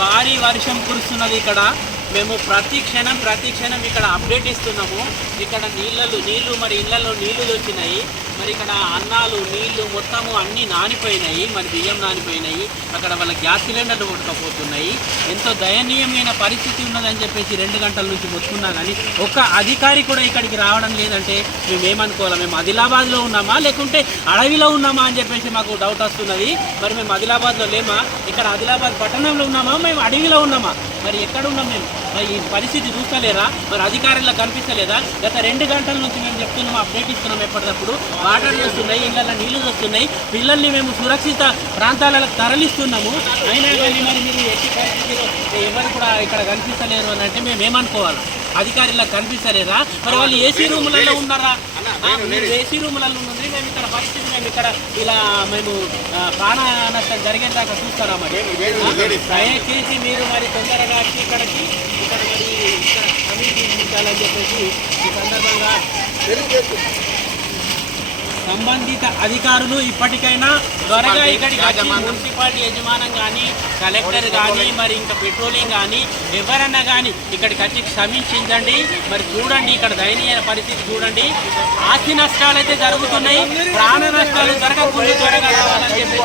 భారీ వర్షం కురుస్తున్నది ఇక్కడ. మేము ప్రతి క్షణం ఇక్కడ అప్డేట్ ఇస్తున్నాము. ఇక్కడ నీళ్ళు మరి ఇళ్లలో నీళ్లు వచ్చినాయి. మరి ఇక్కడ అన్నాలు నీళ్లు మొత్తము అన్నీ నానిపోయినాయి. మరి బియ్యం నానిపోయినాయి. అక్కడ వాళ్ళ గ్యాస్ సిలిండర్లు కొట్టుకపోతున్నాయి. ఎంతో దయనీయమైన పరిస్థితి ఉన్నదని చెప్పేసి 2 గంటల నుంచి మొత్తుకున్నా కానీ ఒక్క అధికారి కూడా ఇక్కడికి రావడం లేదంటే మేమేమనుకోవాలి, మేము ఆదిలాబాద్లో ఉన్నామా లేకుంటే అడవిలో ఉన్నామా అని చెప్పేసి మాకు డౌట్ వస్తున్నది. మరి మేము ఆదిలాబాద్లో లేమా, ఇక్కడ ఆదిలాబాద్ పట్టణంలో ఉన్నామా, మేము అడవిలో ఉన్నామా, మరి ఎక్కడ ఉన్నాం మేము? మరి ఈ పరిస్థితి చూస్తలేరా? మరి అధికారులకు కనిపిస్తలేదా? గత 2 గంటల నుంచి మేము చెప్తున్నాము, అప్డేట్ ఇస్తున్నాం. ఎప్పటికప్పుడు వాటర్ వస్తున్నాయి, ఇళ్ళల్లో నీళ్లు వస్తున్నాయి, పిల్లల్ని మేము సురక్షిత ప్రాంతాలకు తరలిస్తున్నాము. అయినా కానీ మరి మీరు ఎట్టి పరిస్థితిలో ఎవరు కూడా ఇక్కడ కనిపిస్తలేరు అని అంటే మేము ఏమనుకోవాలి? అధికారులకు కనిపిస్తలేరా? మరి వాళ్ళు ఏసీ రూములలో ఉన్నారా? మీరు ఏసీ రూములలో ఉంది. మేము ఇక్కడ పరిస్థితి మేము ఇక్కడ ఇలా మేము ప్రాణ నష్టం జరిగేదాకా చూస్తారా? మరి దయచేసి మీరు మరి తొందరగా ఇక్కడికి ఇక్కడ సమీక్షించాలని చెప్పేసి ఈ సందర్భంగా సంబంధిత అధికారులు ఇప్పటికైనా త్వరగా ఇక్కడికి వచ్చి మున్సిపాలిటీ యజమానం కానీ కలెక్టర్ కానీ మరి ఇంకా పెట్రోలింగ్ కానీ ఎవరన్నా కానీ ఇక్కడికి వచ్చి సమీక్షించండి. మరి చూడండి ఇక్కడ దయనీయ పరిస్థితి చూడండి. ఆస్తి నష్టాలు అయితే జరుగుతున్నాయి, ప్రాణ నష్టాలు జరగకుండా త్వరగా రావాలని చెప్పి